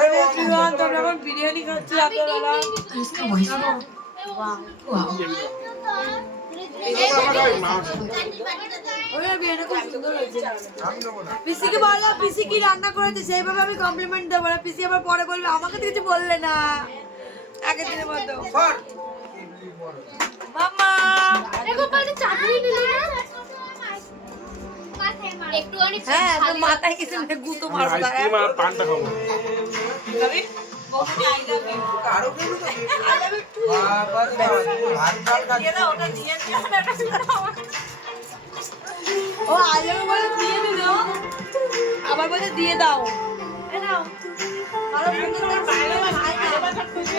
अरे তোমরা এখন বিরিয়ানি খাচ্ছি রাতেরবেলা। পিসিকে বলো পিসি কি রান্না করেছে সেইভাবে আমি কমপ্লিমেন্ট দেবো না। পিসি আবার পরে বলবে আমাকে তো কিছু বললে না আগের দিনের মতো। মামা চাটনি দিলি না একটুখানি। হ্যাঁ তো মাথায় কিছু গুঁতো মারবো আইসক্রিম আর পানটা খাবো। খাবি বউকে আই লাভ ইউ কারো দেবো তো আই লাভ ইউ বাবা ভাত ভাত দিয়ে দাও ওটা দিয়ে দিও না ও আই লাভ ইউ বলে দিয়ে দিও আবার বলে দিয়ে দাও এ নাও কারো মুখে বাইরে ভাই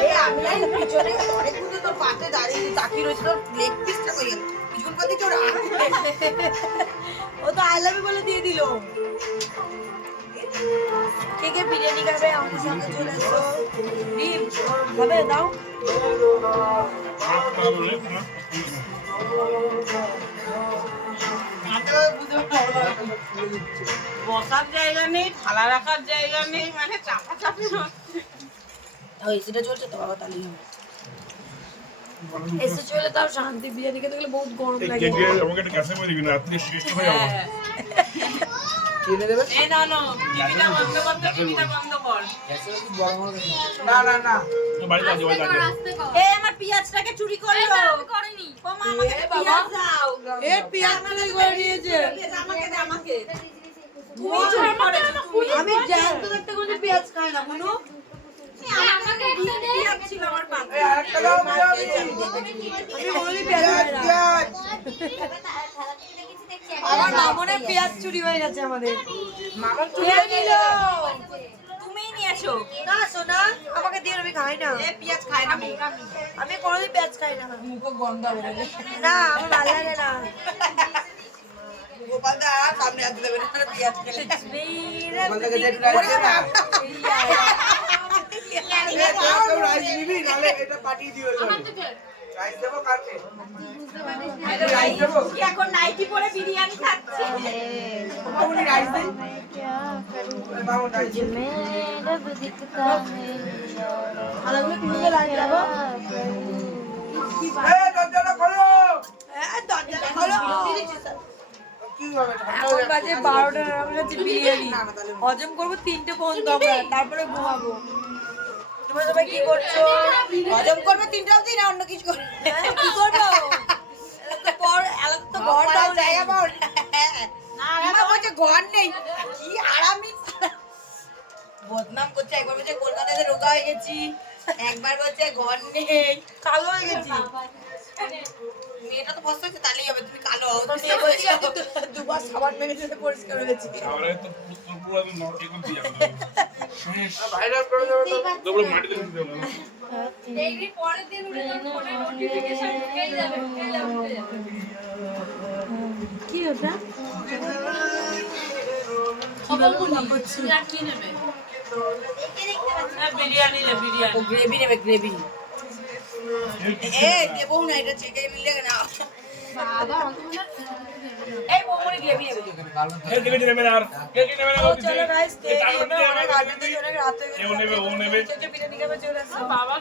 এ আমি এই পিছনে অনেক গুলো তোর পাতে দাঁড়িয়ে তাকিয়ে রইছিল লেগ পিসটা কই গেল পিছন পাতে চড়া ও তো আই লাভ ইউ বলে দিয়ে দিল। কে কে বিরিয়ানি খাবে আমাদের সামনে চলে এসো। ডিম খাবে দাও। বসার জায়গা নেই, থালা রাখার জায়গা নেই, মানে চাপাচাপি হচ্ছে। এসিটা চলছে তো বাবা তাহলেই হবে। এসি চলে তাও শান্তি। বিরিয়ানি খেতে গেলে বহুত গরম লাগে। আমাকে একটা গ্যাসে মেরে দিবি না রাত্রে শেষ হয়ে যাবে। কিনে দেবে? এই না না, টিভিটা বন্ধ কর, টিভিটা বন্ধ কর। না না না বাড়িতে আছে বাড়িতে আছে। এই আমার পেঁয়াজটাকে চুরি করলো। করেনি। ও মা আমাকে পেঁয়াজ দাও। এ পেঁয়াজ চুরি করে নিয়েছে। আমাকে দে আমাকে। তুমি চুরি করেছো তুমি। আমি জ্যান্ত একটা করে পেঁয়াজ খাই না বুনু। আমাকে পেঁয়াজ ছিল আমার পাতে। এই আরেকটা দাও আমি বলি পেঁয়াজ আমার মামনের পেঁয়াজ চুরি হয়ে গেছে আমাদের। মামা চুরি নিল। তুমিই নিয়েছো। না সোনা আমাকে দিয়ে আমি খাই না। এ পেঁয়াজ খায় না মুখা। আমি কোনোদিন পেঁয়াজ খাই না। মুখ গন্ধ বেরোলে। না আমার ভালো লাগে না। গোপাল দা সামনে আসতে দেবে না পেঁয়াজ খেলে। গোপাল দাকে যেটা রাইস না। রাইস নিবি নালে এটা পাঠিয়ে দিও। রাইস দেবো কালকে। রাইস দেবো। কি এখন নাইটি পরে বিরিয়ানি খাচ্ছে। তুমি রাইস দেই। মামা রাইস দে। আলাগুলো কিনে লাইন লাগো। এই দরজাটা খোলো। এই দরজাটা খোলো। এখন বাজে 12টা আমার কাছে বিরিয়ানি হজম করবো 3টে পর্যন্ত আমরা তারপরে ঘুমাবো। তোমরা সবাই কি করছো? হজম করবে 3টা অবধি না অন্য কিছু করবে? কি করবো? তো পর আলাদা তো ঘর দাও জায়গা পাও না। না বলছে ঘর নেই। কি আরামি বদনাম করছে। একবার বলছে কলকাতাতে রোগা হয়ে গেছি, একবার বলছে ঘর নেই, কালো হয়ে গেছি। মেয়েটা তো ফসল হচ্ছে তাহলেই হবে। তুমি কালো হও। দুবার সাবান মেরে দিতে পরিষ্কার হয়ে গেছি। তাহলে তো পুরো নরকে কোন দিয়ে যাবে। ভাইরাল করে দেবে তো ডবল মাটিতে দিতে হবে। এই পরের দিন উড়ে যাবে ফোনে নোটিফিকেশন ঢুকেই যাবে। কি ওটা? খবর করছি না কি নেবে? বিরিয়ানি নে বিরিয়ানি। ও গ্রেভি নেবে গ্রেভি। এ দেবো না এটা চেকে নিলে না বাবা। এই বউমনি গ্রেভি নেবে। কে কে নেবে না আর কে কে নেবে না ও চলো গাইস কে নেবে? অনেক রাত হয়ে গেছে। ও নেবে ও নেবে। বিরিয়ানি খাবে চলে আসো। বাবা